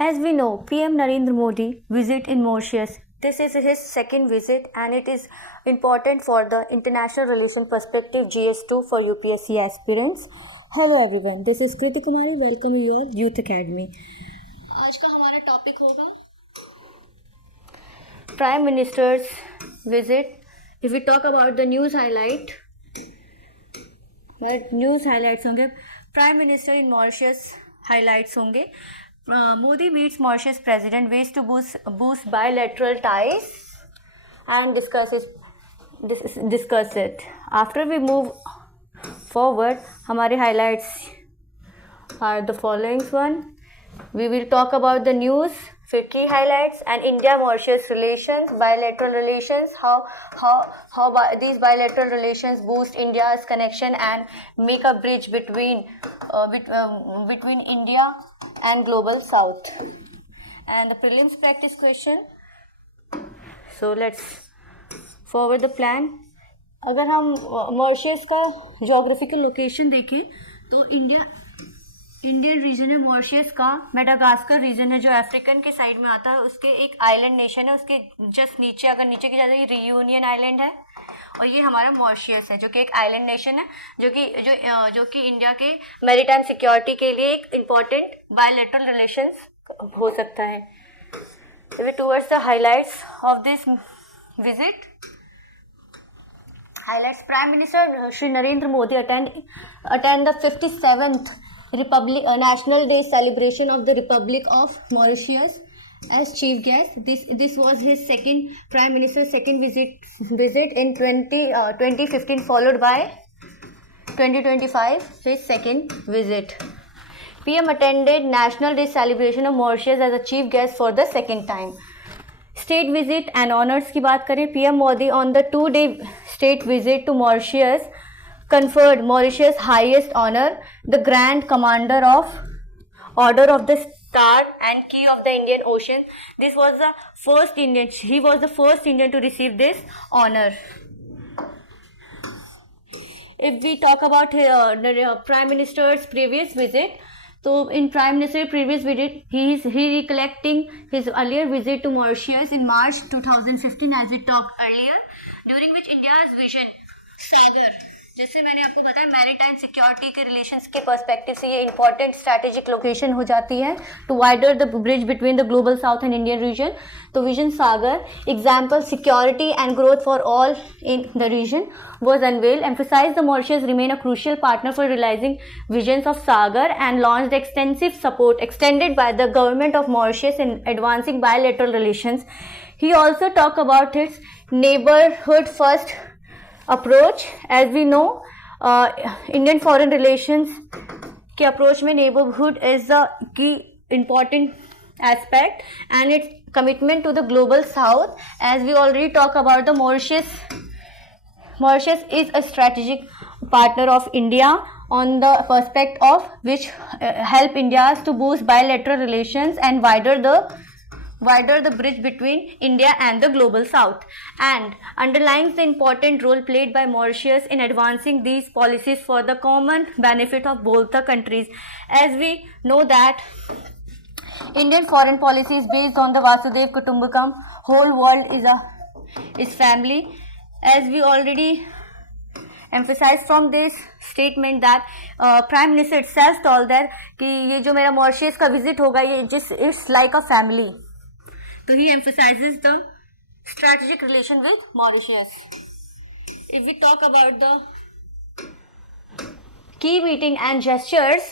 As we know, PM Narendra Modi visit in Mauritius. This is his second visit and it is important for the international relation perspective GS2 for UPSC aspirants. Hello everyone, this is Kriti Kumari. Welcome you all Youth Academy. आज का हमारा topic होगा Prime Minister's visit. If we talk about the news highlight, news highlights होंगे. Prime minister in Mauritius highlights होंगे. Modi meets Mauritius president, ways to boost bilateral ties and discuss it. After we move forward, हमारे highlights are the following one. We will talk about the news, फिर key highlights and India-Mauritius relations, bilateral relations, how these bilateral relations boost India's connection and make a bridge between India and global south. And the prelims practice question. So let's forward the plan. अगर हम Mauritius का geographical location देखें तो Indian reason है Mauritius का. Madagascar reason है जो African के साइड में आता है, उसके एक आइलैंड नेशन है. उसके जस्ट नीचे अगर नीचे की जाए तो ये रियूनियन आइलैंड है और ये हमारा मॉरिशस है जो कि एक आइलैंड नेशन है जो कि इंडिया के मैरीटाइम सिक्योरिटी के लिए एक इम्पॉर्टेंट बायलैटरल रिलेशंस हो सकता है. Towards the highlights of this visit. Highlights: Prime Minister Shri Narendra Modi attend the 57th National Day celebration of the Republic of Mauritius as chief guest. This was his second Prime Minister's second visit in 2015, followed by 2025 his second visit. PM attended National Day celebration of Mauritius as a chief guest for the second time. State visit and honors की बात करें, PM Modi on the 2-day state visit to Mauritius conferred Mauritius' highest honor, the Grand Commander of Order of the Star and Key of the Indian Ocean. He was the first Indian to receive this honor. If we talk about the Prime Minister's previous visit, so in Prime Minister's previous visit, he recollecting his earlier visit to Mauritius in March 2015, as we talked earlier, during which India's vision सागर, जैसे मैंने आपको बताया maritime security के relations के perspective से ये important strategic location हो जाती है to wider the bridge between the global south and Indian region. तो vision Sagar, example security and growth for all in the region was unveiled, emphasized the Mauritius remain a crucial partner for realizing visions of Sagar and launched extensive support extended by the government of Mauritius in advancing bilateral relations. He also talked about its neighborhood first approach. As we know, Indian foreign relations के approach में neighborhood is the key important aspect and its commitment to the global south. As we already talked about the Mauritius is a strategic partner of India on the perspective of which help India to boost bilateral relations and wider the bridge between India and the global south, and underlines the important role played by Mauritius in advancing these policies for the common benefit of both the countries. As we know that Indian foreign policy is based on the Vasudhaiva Kutumbakam, whole world is family. As we already emphasized from this statement that Prime Minister itself told that कि ये जो मेरा Mauritius का visit होगा ये it's like a family. So he emphasizes the strategic relation with Mauritius. If we talk about the key meeting and gestures,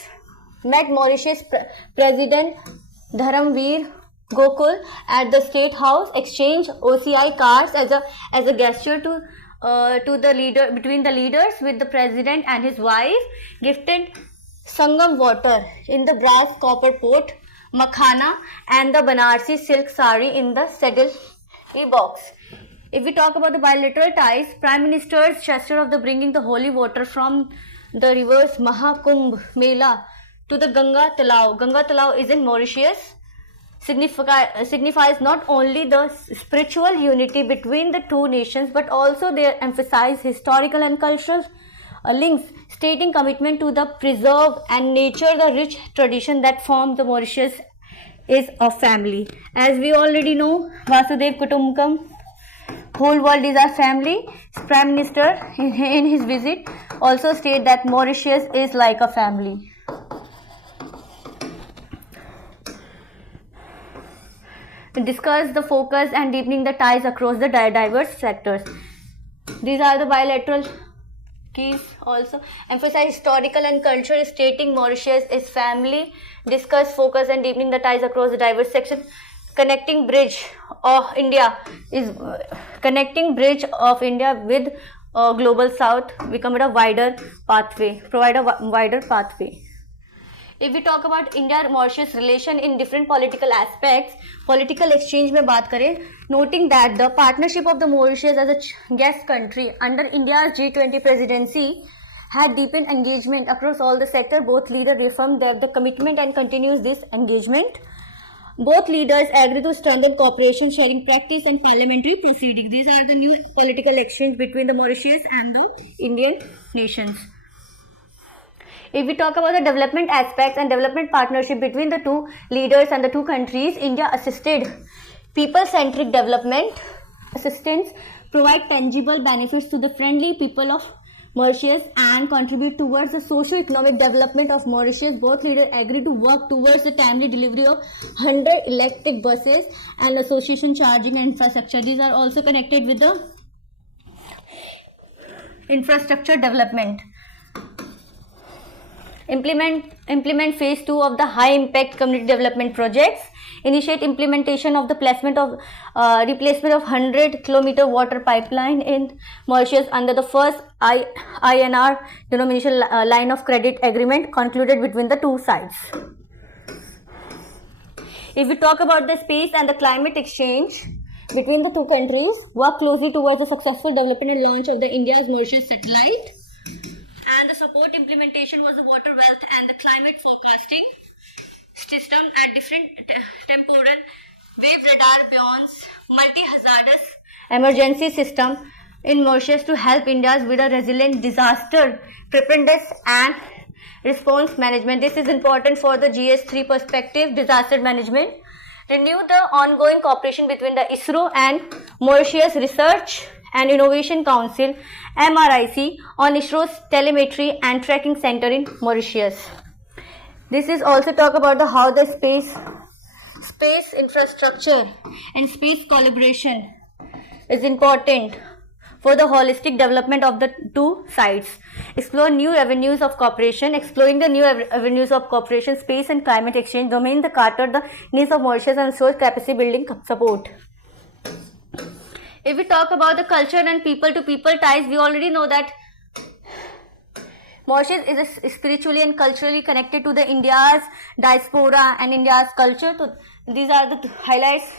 met Mauritius President Dharamveer Gokul at the State House, exchange OCI cards as a gesture to the leader between the leaders with the president and his wife, gifted Sangam water in the brass copper pot, makhana and the Banarsi silk sari in the saddle box. If we talk about the bilateral ties, Prime Minister's gesture of the bringing the holy water from the rivers Mahakumbh Mela to the Ganga Talao. Ganga Talao is in Mauritius. Signifies not only the spiritual unity between the two nations but also they emphasize historical and cultural links, stating commitment to the preserve and nurture the rich tradition that form the Mauritius is a family. As we already know, Vasudev Kutumbakam, whole world is our family. Prime Minister in his visit also stated that Mauritius is like a family. Discuss the focus and deepening the ties across the diverse sectors. These are the bilateral keys. Also emphasize historical and cultural, stating Mauritius is family. Discuss focus and deepening the ties across the diverse section. Connecting bridge of India with global south, become a wider pathway, provide a wider pathway. If we talk about India-Mauritius relation in different political aspects, political exchange में बात करें, noting that the partnership of the Mauritius as a guest country under India's G20 presidency had deepened engagement across all the sector. Both leaders reaffirmed the commitment and continues this engagement. Both leaders agreed to strengthen cooperation, sharing practice and parliamentary proceedings. These are the new political exchange between the Mauritius and the Indian nations. If we talk about the development aspects and development partnership between the two leaders and the two countries, India assisted people-centric development assistance, provide tangible benefits to the friendly people of Mauritius and contribute towards the socio-economic development of Mauritius. Both leaders agreed to work towards the timely delivery of 100 electric buses and association charging and infrastructure. These are also connected with the infrastructure development. Implement phase 2 of the high impact community development projects. Initiate implementation of the replacement of 100-kilometer water pipeline in Mauritius under the first INR denomination line of credit agreement concluded between the two sides. If we talk about the space and the climate exchange between the two countries, work closely towards the successful development and launch of the India's Mauritius satellite. And the support implementation was the water wealth and the climate forecasting system at different temporal wave radar beyond multi-hazardous emergency system in Mauritius to help India with a resilient disaster preparedness and response management. This is important for the GS3 perspective, disaster management. Renew the ongoing cooperation between the ISRO and Mauritius Research and Innovation Council MRIC on ISRO's telemetry and tracking center in Mauritius. This is also talk about the how the space infrastructure and space collaboration is important for the holistic development of the two sides. Explore new avenues of cooperation. Exploring the new avenues of cooperation, space and climate exchange domain the cater the needs of Mauritius and source capacity building support. If we talk about the culture and people to people ties, we already know that Mauritius is spiritually and culturally connected to the India's diaspora and India's culture. So these are the highlights.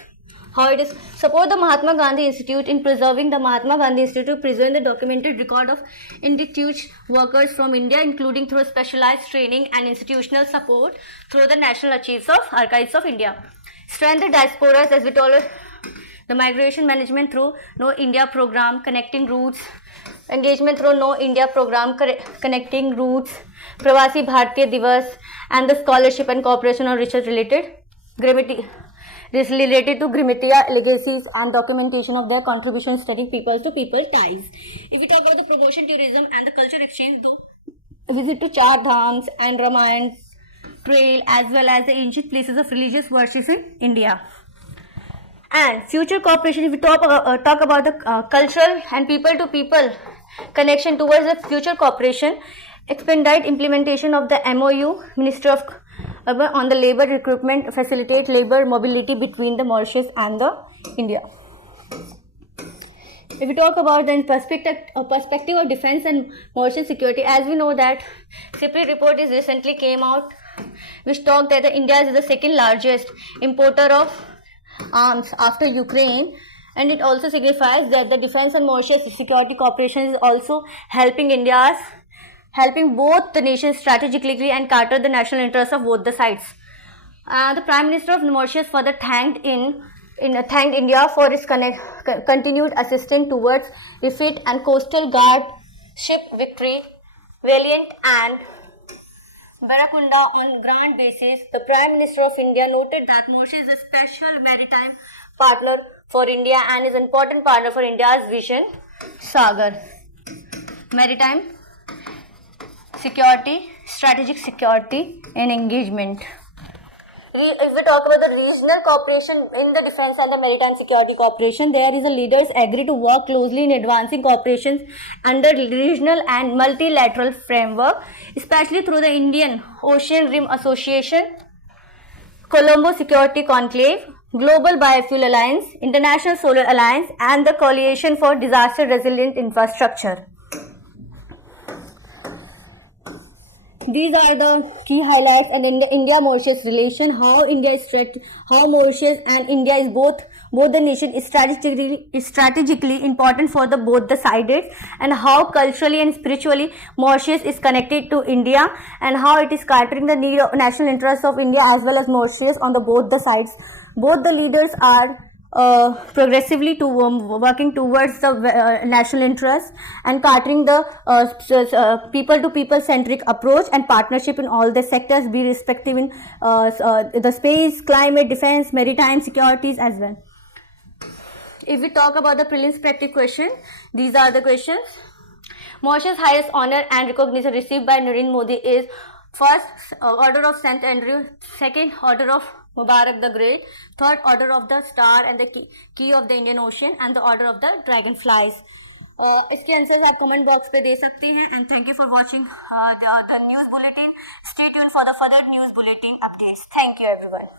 How it is support the Mahatma Gandhi Institute in preserving the Mahatma Gandhi Institute, preserving the documented record of institute workers from India, including through specialized training and institutional support through the National Archives of India. Strengthen the diasporas, as we told, the migration management through No India program, connecting roots, engagement through No India program, connecting roots, Pravasi Bharatiya Divas, and the scholarship and cooperation on research related to Grimetia legacies and documentation of their contributions, studying people to people ties. If we talk about the promotion tourism and the culture exchange, visit to Char Dhams and Ramayan Trail, as well as the ancient places of religious worship in India. And future cooperation, if we talk about the cultural and people to people connection towards the future cooperation, expedite implementation of the MOU, Minister of Urban on the labor recruitment, facilitate labor mobility between the Mauritius and the India. If we talk about the perspective of defense and Mauritius security, as we know that CIPRI report is recently came out, which talked that India is the second largest importer of arms after Ukraine, and it also signifies that the defense and Mauritius security cooperation is also helping both the nations strategically and cater the national interests of both the sides. The Prime Minister of Mauritius further thanked India for its continued assistance towards refit and coastal guard ship Victory, Valiant and Barakunda on grant basis. The Prime Minister of India noted that Mauritius is a special maritime partner for India and is an important partner for India's vision. Sagar. Maritime security, strategic security and engagement. If we talk about the regional cooperation in the defense and the maritime security cooperation, there is a leaders agree to work closely in advancing cooperations under regional and multilateral framework, especially through the Indian Ocean Rim Association, Colombo Security Conclave, Global Biofuel Alliance, International Solar Alliance, and the Coalition for Disaster Resilient Infrastructure. These are the key highlights and in the India-Mauritius relation, how Mauritius and India is both the nation is strategically important for both the sides, and how culturally and spiritually Mauritius is connected to India, and how it is catering the need of national interests of India as well as Mauritius on both the sides. Both the leaders are progressively working towards the national interest and catering the people-to-people centric approach and partnership in all the sectors, be respective in the space, climate, defense, maritime, securities as well. If we talk about the prelims practice question, these are the questions. Mauritius' highest honor and recognition received by Narendra Modi is first, Order of St. Andrew, second, Order of Mubarak the Great, third, Order of the Star and the Key of the Indian Ocean, and the Order of the Dragonflies. इसके answers आप comment box पे दे सकते हैं and thank you for watching the news bulletin. Stay tuned for the further news bulletin updates. Thank you everyone.